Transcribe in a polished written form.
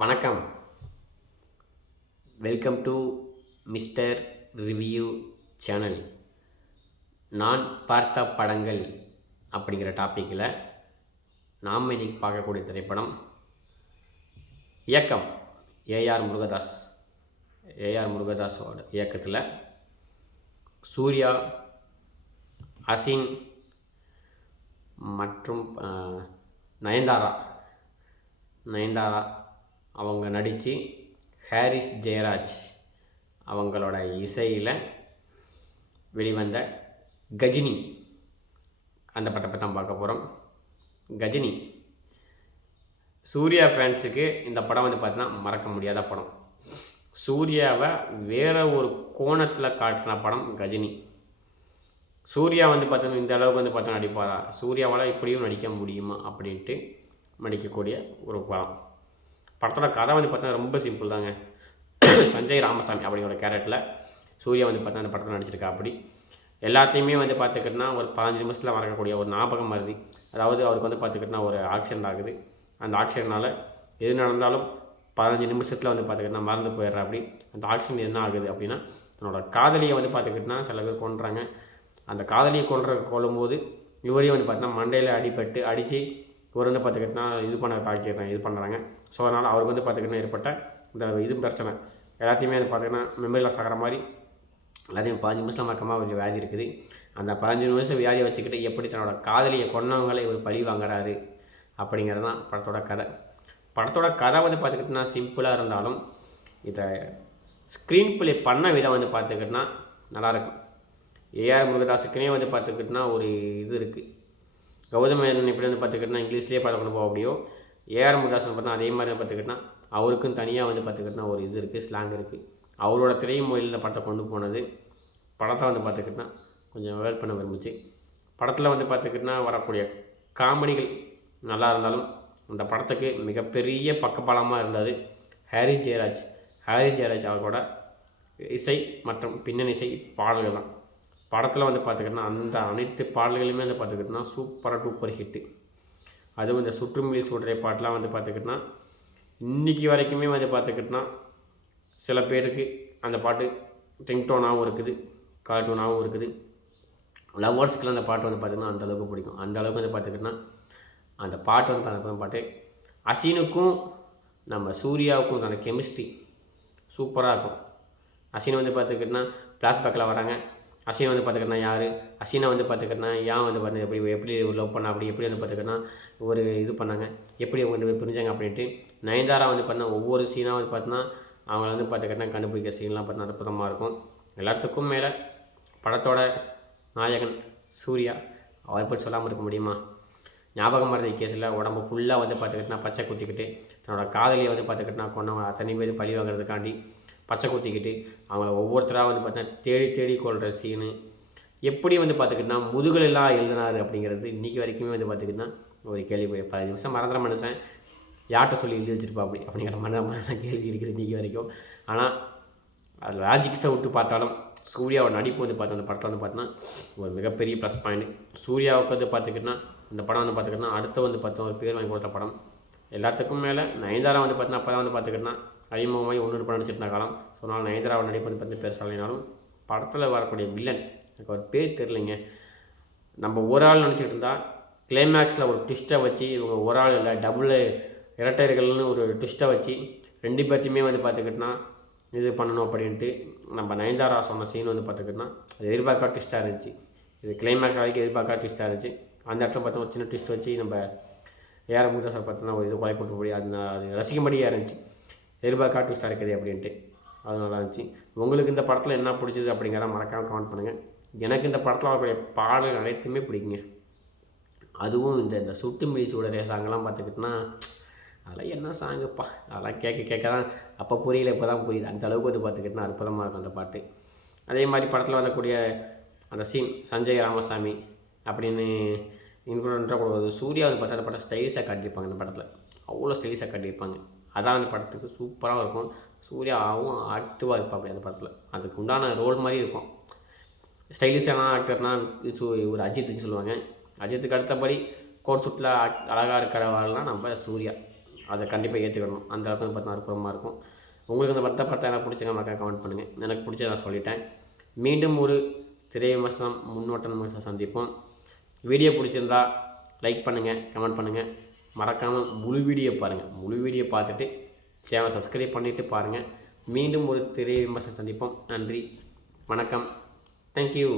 வணக்கம். Welcome to mister review channel. நான் பார்த்த படங்கள் அப்படிங்கிற டாப்பிக்கில் நாம் இன்னைக்கு பார்க்கக்கூடிய திரைப்படம் இயக்கம் ஏஆர் முருகதாஸோட இயக்கத்தில் சூர்யா, அசின் மற்றும் நயன்தாரா அவங்க நடித்து ஹாரிஸ் ஜெயராஜ் அவங்களோட இசையில் வெளிவந்த கஜினி அந்த படத்தை தான் பார்க்க போகிறோம். கஜினி சூர்யா ஃபேன்ஸுக்கு இந்த படம் பார்த்தீங்கன்னா மறக்க முடியாத படம். சூர்யாவை வேறு ஒரு கோணத்தில் காட்டின படம் கஜினி. சூர்யா பார்த்தீங்கன்னா இந்த அளவுக்கு பார்த்தா நடிப்பாரா, சூர்யாவால் இப்படியும் நடிக்க முடியுமா அப்படின்ட்டு நடிக்கக்கூடிய ஒரு படம். படத்தோட கதை பார்த்தீங்கன்னா ரொம்ப சிம்பிள் தாங்க. சஞ்சய் ராமசாமி அப்படிங்கிற கேரக்டரில் சூர்யா பார்த்தா அந்த படத்தில் நடிச்சிருக்கா. அப்படி எல்லாத்தையுமே பார்த்துக்கிட்டனா ஒரு 15 நிமிஷத்தில் மறக்கக்கூடிய ஒரு ஞாபகம் மருதி. அதாவது அவருக்கு பார்த்துக்கிட்டனா ஒரு ஆக்சிடென்ட் ஆகுது. அந்த ஆக்சிடென்ட்னால் எது நடந்தாலும் 15 நிமிஷத்தில் பார்த்துக்கிட்டனா மறந்து போயிடுறா. அப்படி அந்த ஆக்சிடென்ட் என்ன ஆகுது அப்படின்னா, தன்னோட காதலியை பார்த்துக்கிட்டனா சில பேர் கொண்டுறாங்க. அந்த காதலியை கொல்லும்போது இவரையும் பார்த்தீங்கன்னா மண்டையில் அடித்து இவர் பார்த்துக்கிட்டனா இது பண்ணுறாங்க. ஸோ அதனால் அவருக்கு பார்த்துக்கிட்டனா ஏற்பட்ட இந்த பிரச்சனை எல்லாத்தையுமே பார்த்திங்கன்னா மெமரியில் சாகிற மாதிரி எல்லாத்தையும் 15 நிமிஷம் மறக்காமல் கொஞ்சம் வியாதி இருக்குது. அந்த 15 நிமிஷம் வியாதியை வச்சுக்கிட்டு எப்படி தன்னோட காதலியை கொன்னவங்களை இவர் பழி வாங்குறாரு அப்படிங்கிறது தான் படத்தோட கதை. படத்தோட கதை பார்த்துக்கிட்டனா சிம்பிளாக இருந்தாலும் இதை ஸ்க்ரீன் ப்ளே பண்ண விதம் பார்த்துக்கிட்டனா நல்லாயிருக்கும். ஏஆர் முருகதாஸுக்குனே பார்த்துக்கிட்டனா ஒரு இது இருக்குது. கௌதம் மேனன் எப்படி பார்த்துக்கிட்டனா இங்கிலீஷ்லேயே பார்த்து கொண்டு போக அப்படியோ, ஏஆர் முருகதாசன் பார்த்தா அதே மாதிரி பார்த்துக்கிட்டனா அவருக்கும் தனியாக பார்த்துக்கிட்டனா ஒரு இது இருக்குது, ஸ்லாங் இருக்குது. அவரோட திரை மொழியில் படத்தை கொண்டு போனது படத்தை பார்த்துக்கிட்டனா கொஞ்சம் வேல் பண்ண விரும்பிச்சு. படத்தில் பார்த்துக்கிட்டனா வரக்கூடிய காமெடிகள் நல்லா இருந்தாலும் அந்த படத்துக்கு மிகப்பெரிய பக்கபலமாக இருந்தது ஹாரிஸ் ஜெயராஜ் அவர்களோட இசை மற்றும் பின்னணி இசை பாடல்கள் தான். படத்தில் பார்த்துக்கிட்டனா அந்த அனைத்து பாடல்களுமே பார்த்துக்கிட்டனா சூப்பராக டூப்பர் ஹிட்டு. அதுவும் இந்த சுற்றுமொழி சூடரை பாட்டெலாம் பார்த்துக்கிட்டனா இன்றைக்கி வரைக்குமே பார்த்துக்கிட்டனா சில பேருக்கு அந்த பாட்டு ரிங்டோனாகவும் இருக்குது, கார்ட்டூனாகவும் இருக்குது. லவ்வர்ஸுக்கெலாம் அந்த பாட்டு பார்த்திங்கன்னா அந்தளவுக்கு பிடிக்கும். அந்த அளவுக்கு பார்த்துக்கிட்டனா அந்த பாட்டு பார்த்துக்கிற பாட்டு அசினுக்கும் நம்ம சூர்யாவுக்கும் உண்டான கெமிஸ்ட்ரி சூப்பராக இருக்கும். அசின் பார்த்துக்கிட்டனா ஃப்ளாஷ்பேக்கில் வராங்க. அசினை பார்த்துக்கிட்டனா யார், அசினை பார்த்துக்கிட்டனா ஏன் எப்படி லவ் பண்ண, அப்படி எப்படி பார்த்துக்கிட்டனா ஒரு இது பண்ணாங்க, எப்படி அவங்க போய் புரிஞ்சாங்க அப்படின்ட்டு. நயன்தாரா பார்த்தா ஒவ்வொரு சீனாக பார்த்தோன்னா அவங்கள பார்த்துக்கிட்டனா கண்டுபிடிக்கிற சீன்லாம் பார்த்தா அற்புதமாக இருக்கும். எல்லாத்துக்கும் மேலே படத்தோட நாயகன் சூர்யா, அவரை பற்றி சொல்லாமல் இருக்க முடியுமா? ஞாபகம் மறதி கேஸில் உடம்பு ஃபுல்லாக பார்த்துக்கிட்டனா பச்சை குத்திக்கிட்டு தன்னோட காதலியை பார்த்துக்கிட்டனா கொண்டவங்க அத்தனை பேர் பழி வாங்குறதுக்காண்டி பச்சை குத்திக்கிட்டு அவங்கள ஒவ்வொருத்தராக பார்த்தீங்கன்னா தேடி கொள்கிற சீனு எப்படி பார்த்துக்கிட்டனா முதுகலெல்லாம் எழுதினார் அப்படிங்கிறது இன்றைக்கி வரைக்குமே பார்த்துக்கிட்டனா ஒரு கேள்வி. 15 நிமிஷம் மறந்துற மனுஷன் யார்கிட்ட சொல்லி எழுதி வச்சுருப்பா அப்படிங்கிற மன கேள்வி இருக்குது இன்றைக்கி வரைக்கும். ஆனால் அதில் லாஜிக்ஸை விட்டு பார்த்தாலும் சூர்யாவோட நடிப்பு பார்த்தா அந்த படத்தில் பார்த்தோன்னா ஒரு மிகப்பெரிய ப்ளஸ் பாயிண்ட். சூர்யாவுக்கு பார்த்துக்கிட்டனா இந்த படம் பார்த்துக்கிட்டனா அடுத்த பார்த்தா ஒரு பேர் வாங்கி கொடுத்த படம். எல்லாத்துக்கும் மேலே நயன்தாரா பார்த்தீங்கன்னா அப்போ தான் பார்த்துக்கிட்டனா அறிமுகமாகி ஒன்று படம் நடிச்சிருந்த காலம். ஸோ அதனால் நயன்தாராவோட நடிப்பு பார்த்து பெருசாலினாலும் படத்தில் வரக்கூடிய வில்லன் எனக்கு ஒரு பேர் தெரிலிங்க. நம்ம ஒரு ஆள் நினச்சிக்கிட்டு இருந்தால் கிளைமேக்ஸில் ஒரு ட்விஸ்ட்டை வச்சு இவங்க ஒரு ஆள் இல்லை டபுள் இரட்டையர்கள்னு ஒரு ட்விஸ்ட்டை வச்சு 2 பேர்த்தையுமே பார்த்துக்கிட்டனா இது பண்ணணும் அப்படின்ட்டு நம்ம நயன்தாரா சொன்ன சீன் பார்த்துக்கிட்டனா அது எதிர்பார்க்காத ட்விஸ்ட்டாக இருந்துச்சு. இது கிளைமேக்ஸ் வரைக்கும் எதிர்பார்க்காத ட்விஸ்ட்டாக இருந்துச்சு. அந்த இடத்துல பார்த்தா ஒரு சின்ன ட்விஸ்ட் வச்சு நம்ம ஏஆர் முருகதாஸ் பார்த்தோன்னா ஒரு இது கொலை போட்டு போய் அது ரசிக்கும்படியாக இருந்துச்சு. எதிர்பார்க்காத ட்விஸ்ட்டாக இருக்குது அப்படின்ட்டு அது நல்லா இருந்துச்சு. உங்களுக்கு இந்த படத்தில் என்ன பிடிச்சது அப்படிங்கிறத மறக்காமல் கமெண்ட் பண்ணுங்கள். எனக்கு இந்த படத்தில் வரக்கூடிய பாடல்கள் அனைத்துமே பிடிக்குங்க. அதுவும் இந்த சுட்டுமொழி சூடரே சாங்கெல்லாம் பார்த்துக்கிட்டோன்னா அதெல்லாம் என்ன சாங்குப்பா, அதெல்லாம் கேட்க தான் அப்போ புரியல, இப்போ தான் புரியுது. அந்த அளவுக்கு பார்த்துக்கிட்டோன்னா அற்புதமாக இருக்கும் அந்த பாட்டு. அதே மாதிரி படத்தில் வரக்கூடிய அந்த சீன் சஞ்சய் ராமசாமி அப்படின்னு இன்க்ளூடாக கொடுக்குறது சூர்யா பார்த்தா அந்த படம் ஸ்டைலிஷாக காட்டியிருப்பாங்க. அந்த படத்தில் அவ்வளோ ஸ்டைலிஷாக காட்டியிருப்பாங்க. அதான் அந்த படத்துக்கு சூப்பராக இருக்கும். சூர்யாவும் ஆக்டிவாக இருப்பாள் அப்படி அந்த படத்தில். அதுக்கு உண்டான ரோல் மாதிரி இருக்கும். ஸ்டைலிஷான ஆக்டர்னால் ஒரு அஜித்துக்கு சொல்லுவாங்க. அஜித்துக்கு அடுத்தபடி கோட் சூட்டில் அழகாக இருக்கிறவாள்லாம் நம்ம சூர்யா. அதை கண்டிப்பாக ஏற்றுக்கணும். அந்த அளவுக்கு வந்து பார்த்தீங்கன்னா அற்புதமாக இருக்கும். உங்களுக்கு இந்த படத்தை எனக்கு பிடிச்சங்க மக்கள் கமெண்ட் பண்ணுங்கள். எனக்கு பிடிச்சதை நான் சொல்லிட்டேன். மீண்டும் ஒரு திரை விமர்சனம் முன்னோட்டம் விமர்சனம் சந்திப்போம். வீடியோ பிடிச்சிருந்தா லைக் பண்ணுங்கள், கமெண்ட் பண்ணுங்கள். மறக்காமல் முழு வீடியோ பாருங்கள். முழு வீடியோ பார்த்துட்டு சேனலை சப்ஸ்கிரைப் பண்ணிவிட்டு பாருங்கள். மீண்டும் ஒரு திரை விமர்சனம் சந்திப்போம். நன்றி, வணக்கம், தேங்க்யூ.